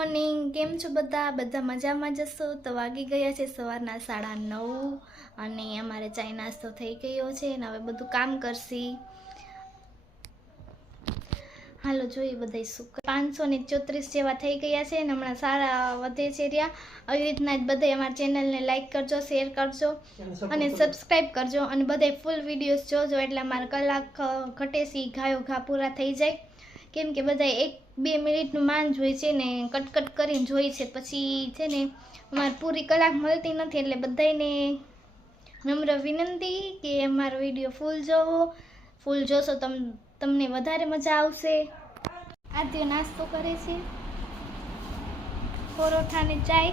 Morning, કેમ છો બધા મજામાં જશો? તો વાગી ગયા છે સવારના 9:30 અને અમારે ચાય નાસ્તો થઈ ગયો છે અને હવે બધું કામ કરશી. હાલો જોઈએ બધા શું 534 જેવા થઈ ગયા છે અને હમણાં સારા વધે છે રહ્યા. આવી રીતના જ બધા અમારા ચેનલને લાઈક કરજો, શેર કરજો અને સબસ્ક્રાઈબ કરજો અને બધા ફૂલ વિડીયોઝ જોજો એટલે અમારા કલાક ઘટે છે ઘાયો ઘા પૂરા થઈ જાય. કેમ કે બધા 1-2 મિનિટનું માન જોઈ છે ને કટકટ કરીને જોઈ છે, પછી છે ને અમારે પૂરી કલાક મળતી નથી. એટલે બધાને નમ્ર વિનંતી કે અમારો વિડીયો ફૂલ જોશો તમને વધારે મજા આવશે. આદ્ય નાસ્તો કરે છે, પરોઠા ને ચાય.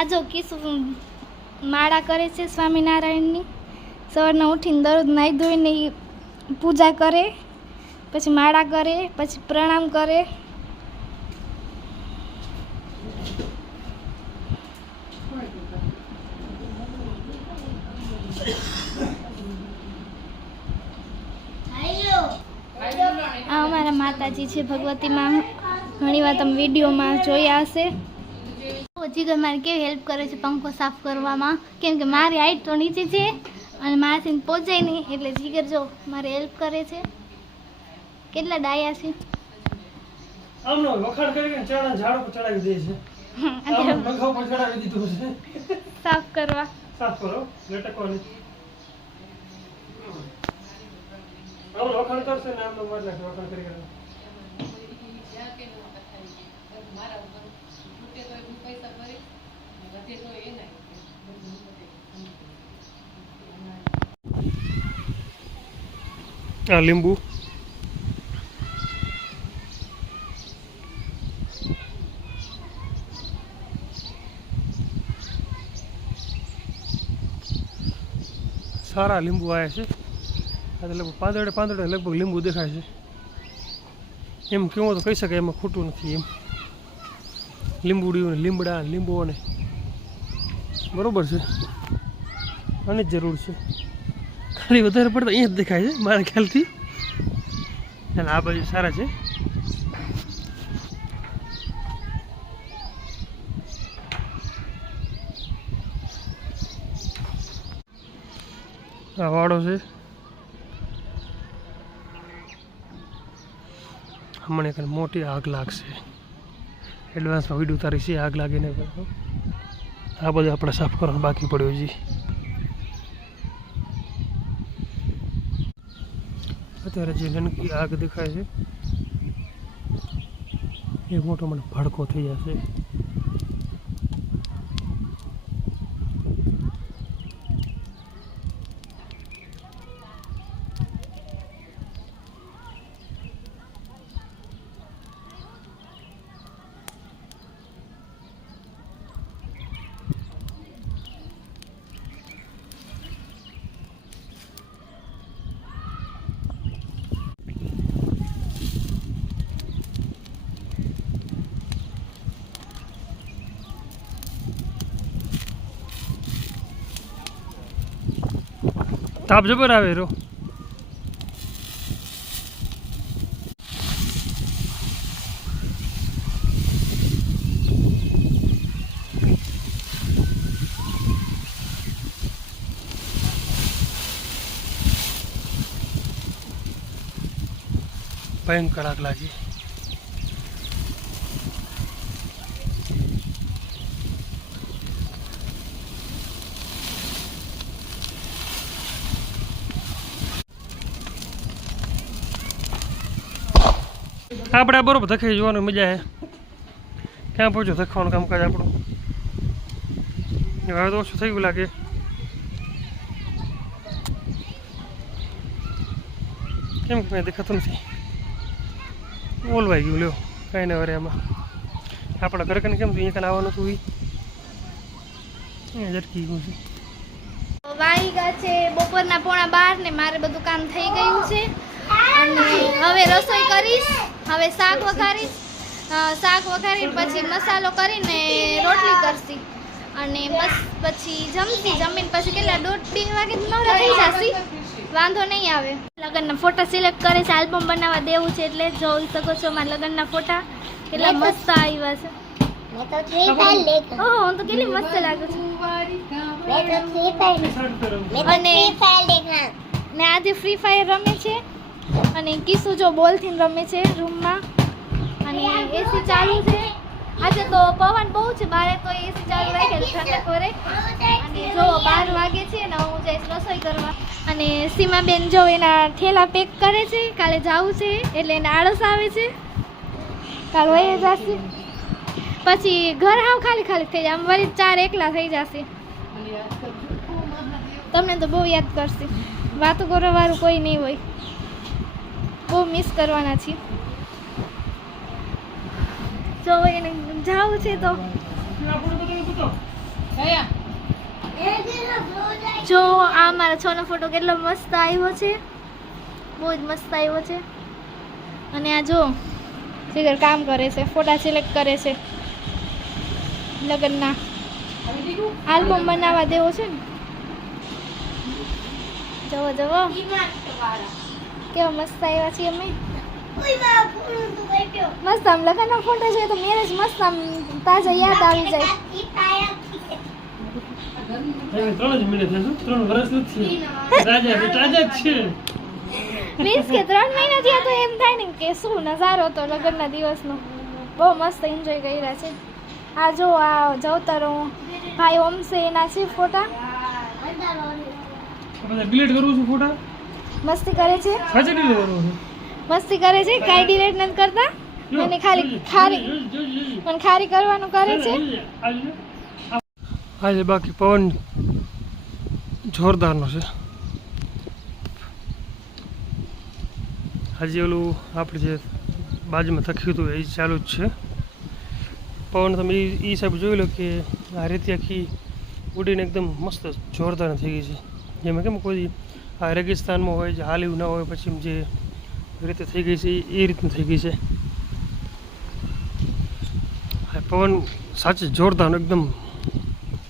આજો કિસુ માળા કરે છે સ્વામિનારાયણની. સવારના ઉઠીને દરરોજ નાહી ધોઈને પૂજા કરે, પછી માળા કરે, પછી પ્રણામ કરે. આ અમારા માતાજી છે ભગવતીમાં. ઘણી વાર તમે વિડીયોમાં જોયા હશે. જીગર મારે કેવી હેલ્પ કરે છે પંખો સાફ કરવામાં, કેમ કે મારી હાઈટ તો નીચે છે અને મારાથી પહોંચાય નહીં, એટલે જીગર જો મારે હેલ્પ કરે છે. કેટલા ડાયા છે. આમનો વખાણ કરીને ચાણા ઝાડ પર ચડાવી દે છે. આમ પંખા પર ચડાવી દીધું છે સાફ કરવા. સાફ કરો લટકવાની. આમનો વખાણ કરશે ને આમનો માર નાખે વખાણ કરી કરે. આ લીંબુ સારા લીંબુ આવ્યા છે. આ તો લગભગ પાંદડે લગભગ લીંબુ દેખાય છે. એમ કેવું તો કહી શકાય, એમાં ખોટું નથી. એમ લીંબુડીઓ લીમડા લીંબુઓ ને બરોબર છે, આની જ જરૂર છે. ખાલી વધારે પડતા અહીંયા જ દેખાય છે મારા ખ્યાલથી. અને આ બાજુ સારા છે. આ વાડો છે. હમણાં એક મોટી આગ લાગશે. એડવાન્સમાં વિડીયો ઉતારી છે આગ લાગીને. આ બધું આપણે સાફ કરવાનું બાકી પડ્યું છે. અત્યારે જે નાનકી આગ દેખાય છે એ મોટો મને ભડકો થઈ જશે. તાપ જબર આવે રો. ભયંકર આગ લાગી. આપણે બરોબર ધખાઈ જોવાની મજા છે. ક્યાં પહોંચ્યો ધખવાનું કામકાજ આપણું. હવે તો ઓછું થઈ ગયું લાગે. કેમ કે કંઈ દેખાતું નથી. ઓલવાઈ ગયું લ્યો કાંઈ ને વરે. એમાં આપણા ઘરે કને કેમ થયું અહીંયા કાંઈ આવવાનું હતું એ ઝટકી ગયું છે. વાગ્યા છે બપોરના 11:15 ને મારે બધું કામ થઈ ગયું છે અને હવે રસોઈ કરીશ. હવે શાક વઘારીને પછી મસાલો કરીને રોટલી કરશી અને બસ પછી જમીને પછી કેટલા 1:30-2 વાગે નવરા થઈ જશી. વાંધો નહીં આવે. લગ્નના ફોટા સિલેક્ટ કરે છે, આલ્બમ બનાવવા દેવું છે એટલે જોઈ શકો છો મારા લગ્નના ફોટા કેટલા મસ્ત આવ્યા છે. मैं तो थ्री फाइव लेकर ઓહ હું તો કેટલી મસ્ત લાગુ છું. मैं तो थ्री फाइव मैं तो અને- थ्री फाइव लेकर ને આજે ફ્રી ફાયર રમે છે અને કિસુ જો બોલથી રમે છે રૂમમાં અને એસી ચાલુ છે. આજે તો પવન બહુ છે બારે તો એસી ચાલુ રાખે ઠંડક કરે. અને જો 12 વાગે છે ને હું જઈશ રસોઈ કરવા. અને સીમાબેન જો એના ઠેલા પેક કરે છે. કાલે જવું છે એટલે એને આળસ આવે છે. કાલ વહી જશે પછી ઘર હાવ ખાલી ખાલી થઈ જાય. આમ વળી 4 એકલા થઈ જશે. તમને તો બહુ યાદ કરશે. વાતો કરવાવાળું કોઈ નહીં હોય. બહુ મિસ કરવાના છીએ. જો એને જાવું છે તો જો આ મારા છોનો ફોટો કેટલો મસ્ત આવ્યો છે. બહુ જ મસ્ત આવ્યો છે. અને આ જો જીગર કામ કરે છે. ફોટા સિલેક્ટ કરે છે લગ્નના. આલ્બમ બનાવવા દેવો છે ને. જવો જવો કેવા મસ્ત આવ્યા છીએ અમે. મસ્ત આમ લગ્નનો ફોટો છે તો મેરેજ મસ્ત આમ તાજા યાદ આવી જાય. 3 જ મિનિટ છે. 3 વર્ષ નથી રાજા તાજા જ છે. મીન્સ કે 3 મહિના થયા તો એમ થાય ને કે શું નજારો હતો લગ્નના દિવસનો. બહુ મસ્ત એન્જોય કર્યા છે. આ જો આ જવતરો ભાઈ ઓમ છે એના છે ફોટા. આપણે ડિલીટ કરવું છે ફોટા. મસ્તી કરે છે. સાચે ડિલીટ કરવું છે. મસ્તી કરે છે. કાંઈ ડિલેટ નથી કરતા. અને ખાલી ખારી પણ ખારી કરવાનું કરે છે. આજે બાકી પવન જોરદારનો છે. હજી ઓલું આપણે જે બાજુમાં થખ્યું હતું એ ચાલુ જ છે. પવન તમે એ હિસાબે જોઈ લો કે આ રીતે આખી ઉડીને એકદમ મસ્ત જોરદાર થઈ ગઈ છે. જેમાં કેમ કોઈ આ રેગિસ્તાનમાં હોય જે હાલ્યું ના હોય પછી જે રીતે થઈ ગઈ છે એ રીતની થઈ ગઈ છે. આ પવન સાચે જોરદાર એકદમ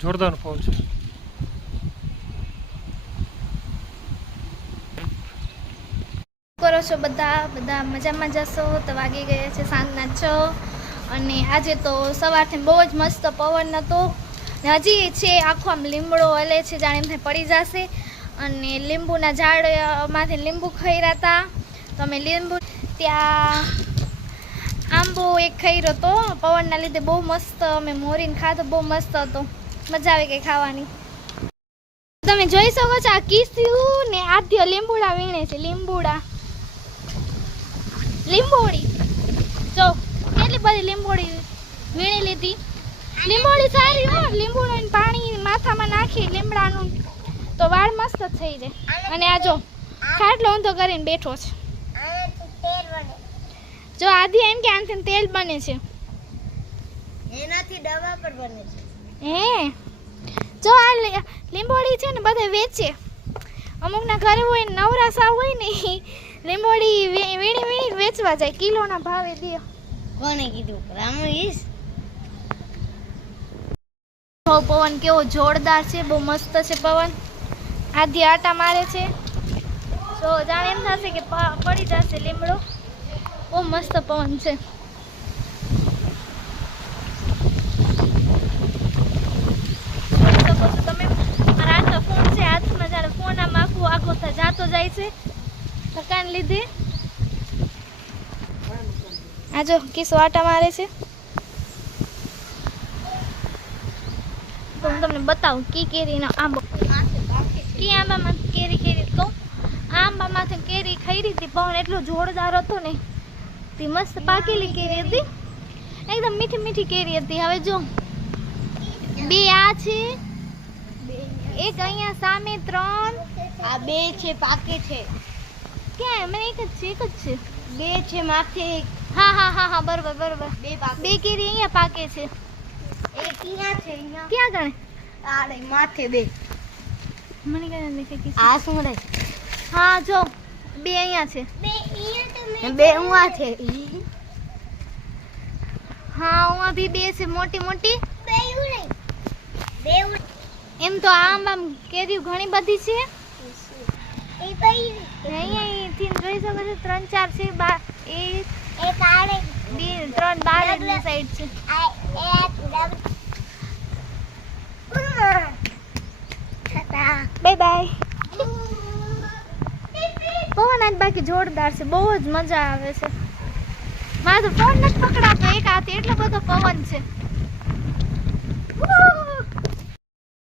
જોરદાર પવન છે. કરો છો બધા મજામાં જશો તો વાગી ગયા છે સાંજના 6. અને આજે તો સવારથી બહુ જ મસ્ત પવન હતો. ને હજી છે આખો આમ લીમડો હલે છે જાણે એમ થાય પડી જશે. અને લીંબુના ઝાડમાંથી લીંબુ ખઈરા હતા તો અમે લીંબુ ત્યાં આંબો એક ખઈરો હતો પવનના લીધે. બહુ મસ્ત અમે મોરીને ખાધો. બહુ મસ્ત હતો. મજા આવી ગઈ ખાવાની. તમે જોઈ શકો છો આ કિસ્યું ને આધ્ય લીંબુડા વીણે છે. લીંબોડી જો કેટલી બધી લીંબોડી વીણી લીધી. લીંબોડી સારી હો. લીંબુનું પાણી માથામાં નાખી લીમડાનું તો વાળ મસ્ત થઈ જાય. અને આ જો ખાટલો ઊંધો કરીને બેઠો છે. જો આધી એમ કે આનાથી તેલ બને છે. એનાથી દવા પર બને છે. હે જો આ લીંબોડી છે ને બધે વેચે. અમુકના ઘરે હોય નવરા સાવ હોય ને ઈ લીંબોડી વીણી વેચવા જાય. કિલોના ભાવે દે. કોને કીધું રામવીસ? જો પવન કેવો જોરદાર છે. બહુ મસ્ત છે પવન. આધી આટા મારે છે. જો જાણે એમ થશે કે પડી જશે લીમડો. બહુ મસ્ત પવન છે. તમે મારા હાથમાં ફોન છે. હાથમાં જ્યારે ફોન આમ આખો જાતો જાય છે થકાન લીધે. આ જો કિસ્સો આટા મારે છે. તો હું તમને બતાવું કી કેરીનો આંબો. કી આંબામાં કેરી તો આંબામાંથી કેરી ખઈ હતી. પવન એટલો જોરદાર હતો ને તે મસ્ત પાકેલી કેરી હતી. એકદમ મીઠી મીઠી કેરી હતી. હવે જો 2 આ છે. એક અહીંયા સામે 3 આ બે છે પાકે છે. ક્યાં મને એક જ છે. બે છે માથે. હા બરોબર. બે પાકે. 2 કેરી અહીંયા પાકે છે. એક ક્યાં છે? અહીંયા ક્યાં ગણે આડે માથે બે. મને કઈ નથી દેખાય. આ શું રે? હા જો 2 અહીંયા છે. બે ઉવા છે. હા હું બી 2 છે મોટી મોટી. બે ઉડે. એમ તો આમ કેરીઓ ઘણી બધી છે. એ કઈ? અહીંયાથી જોઈ શકો છો 3-4 છે. એક આડે ત્રણ બાર સાઈડ છે. Bye bye. પવન આજ બાકી જોરદાર છે, બહુ જ મજા આવે છે. મારે તો ફોન નથી પકડાતો એક હાથે, એટલો બધો પવન છે.